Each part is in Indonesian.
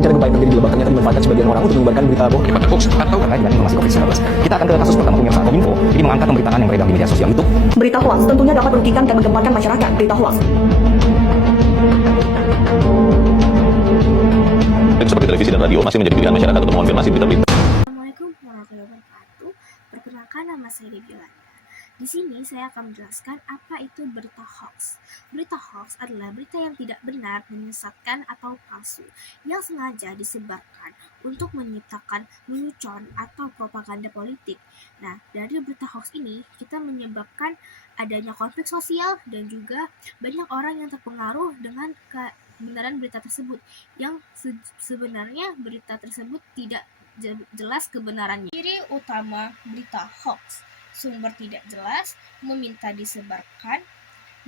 Rencana gempa yang terjadi di Lebak ternyata dimanfaatkan sebagian orang untuk menyebarkan berita bohong hoax atau terkait dengan informasi COVID-19. Kita akan ke kasus pertama pemirsa. Kominfo ini mengangkat pemberitaan yang beredar di media sosial itu. Berita hoax tentunya dapat merugikan dan menggemparkan masyarakat. Berita hoax seperti televisi dan radio masih menjadi pilihan masyarakat untuk mengonfirmasi berita-berita. Assalamualaikum warahmatullahi wabarakatuh. Perkenalkan, nama saya Debbie Landa. Di sini saya akan menjelaskan apa itu berita hoax. Berita hoax adalah berita yang tidak benar, menyesatkan atau palsu yang sengaja disebarkan untuk menciptakan lelucon atau propaganda politik. Nah, dari berita hoax ini kita menyebabkan adanya konflik sosial dan juga banyak orang yang terpengaruh dengan kebenaran berita tersebut yang sebenarnya berita tersebut tidak jelas kebenarannya. Ciri utama berita hoax: sumber tidak jelas, meminta disebarkan,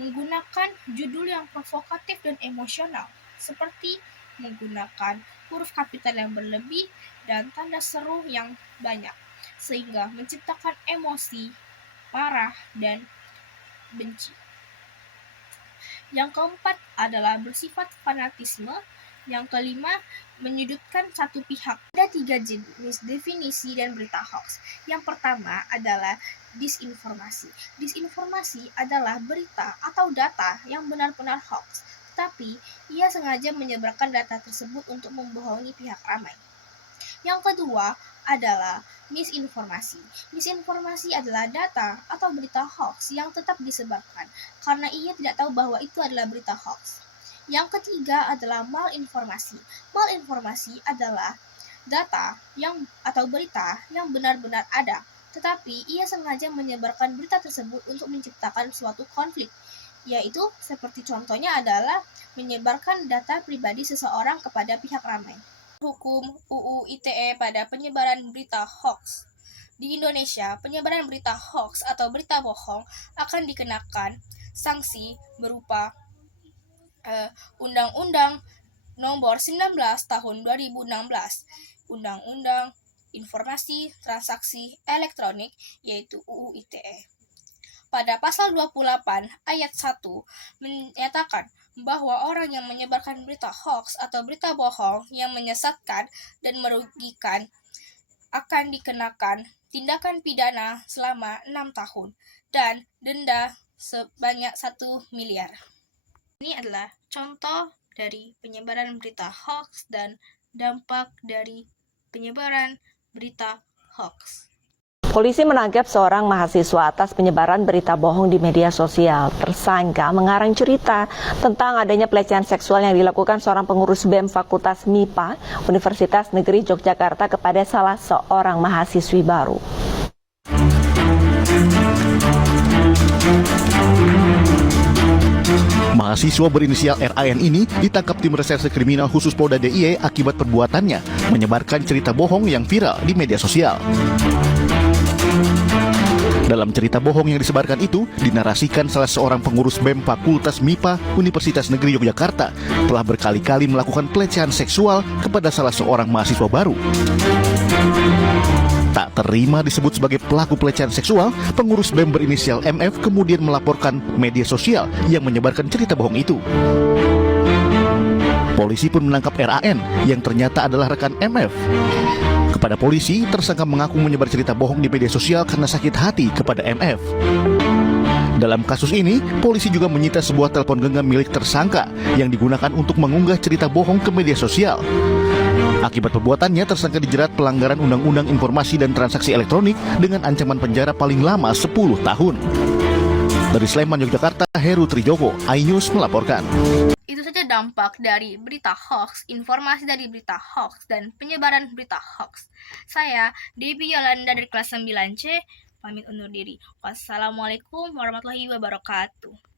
menggunakan judul yang provokatif dan emosional, seperti menggunakan huruf kapital yang berlebih dan tanda seru yang banyak, sehingga menciptakan emosi, marah, dan benci. Yang keempat adalah bersifat fanatisme. Yang kelima, menyudutkan satu pihak. Ada 3 jenis definisi dan berita hoax. Yang pertama adalah disinformasi. Disinformasi adalah berita atau data yang benar-benar hoax, tetapi ia sengaja menyebarkan data tersebut untuk membohongi pihak ramai. Yang kedua adalah misinformasi. Misinformasi adalah data atau berita hoax yang tetap disebarkan karena ia tidak tahu bahwa itu adalah berita hoax. Yang ketiga adalah malinformasi. Malinformasi adalah data atau berita yang benar-benar ada, tetapi ia sengaja menyebarkan berita tersebut untuk menciptakan suatu konflik, yaitu seperti contohnya adalah menyebarkan data pribadi seseorang kepada pihak ramai. Hukum UU ITE pada penyebaran berita hoax. Di Indonesia, penyebaran berita hoax atau berita bohong akan dikenakan sanksi berupa Undang-Undang Nomor 19 Tahun 2016, Undang-Undang Informasi Transaksi Elektronik, yaitu UU ITE. Pada pasal 28 ayat 1 menyatakan bahwa orang yang menyebarkan berita hoax atau berita bohong yang menyesatkan dan merugikan akan dikenakan tindakan pidana selama 6 tahun dan denda sebanyak 1 miliar. Ini adalah contoh dari penyebaran berita hoax dan dampak dari penyebaran berita hoax. Polisi menangkap seorang mahasiswa atas penyebaran berita bohong di media sosial. Tersangka mengarang cerita tentang adanya pelecehan seksual yang dilakukan seorang pengurus BEM Fakultas MIPA Universitas Negeri Yogyakarta kepada salah seorang mahasiswi baru. Mahasiswa berinisial RAN ini ditangkap tim reserse kriminal khusus Polda DIY akibat perbuatannya menyebarkan cerita bohong yang viral di media sosial. Dalam cerita bohong yang disebarkan itu, dinarasikan salah seorang pengurus BEM Fakultas MIPA Universitas Negeri Yogyakarta telah berkali-kali melakukan pelecehan seksual kepada salah seorang mahasiswa baru. Tak terima disebut sebagai pelaku pelecehan seksual, pengurus BEM berinisial MF kemudian melaporkan media sosial yang menyebarkan cerita bohong itu. Polisi pun menangkap RAN yang ternyata adalah rekan MF. Kepada polisi, tersangka mengaku menyebar cerita bohong di media sosial karena sakit hati kepada MF. Dalam kasus ini, polisi juga menyita sebuah telepon genggam milik tersangka yang digunakan untuk mengunggah cerita bohong ke media sosial. Akibat perbuatannya, tersangka dijerat pelanggaran Undang-Undang Informasi dan Transaksi Elektronik dengan ancaman penjara paling lama 10 tahun. Dari Sleman, Yogyakarta, Heru Trijoko, iNews melaporkan. Itu saja dampak dari berita hoax, informasi dari berita hoax, dan penyebaran berita hoax. Saya, Debbie Yolanda dari kelas 9C, pamit undur diri. Wassalamualaikum warahmatullahi wabarakatuh.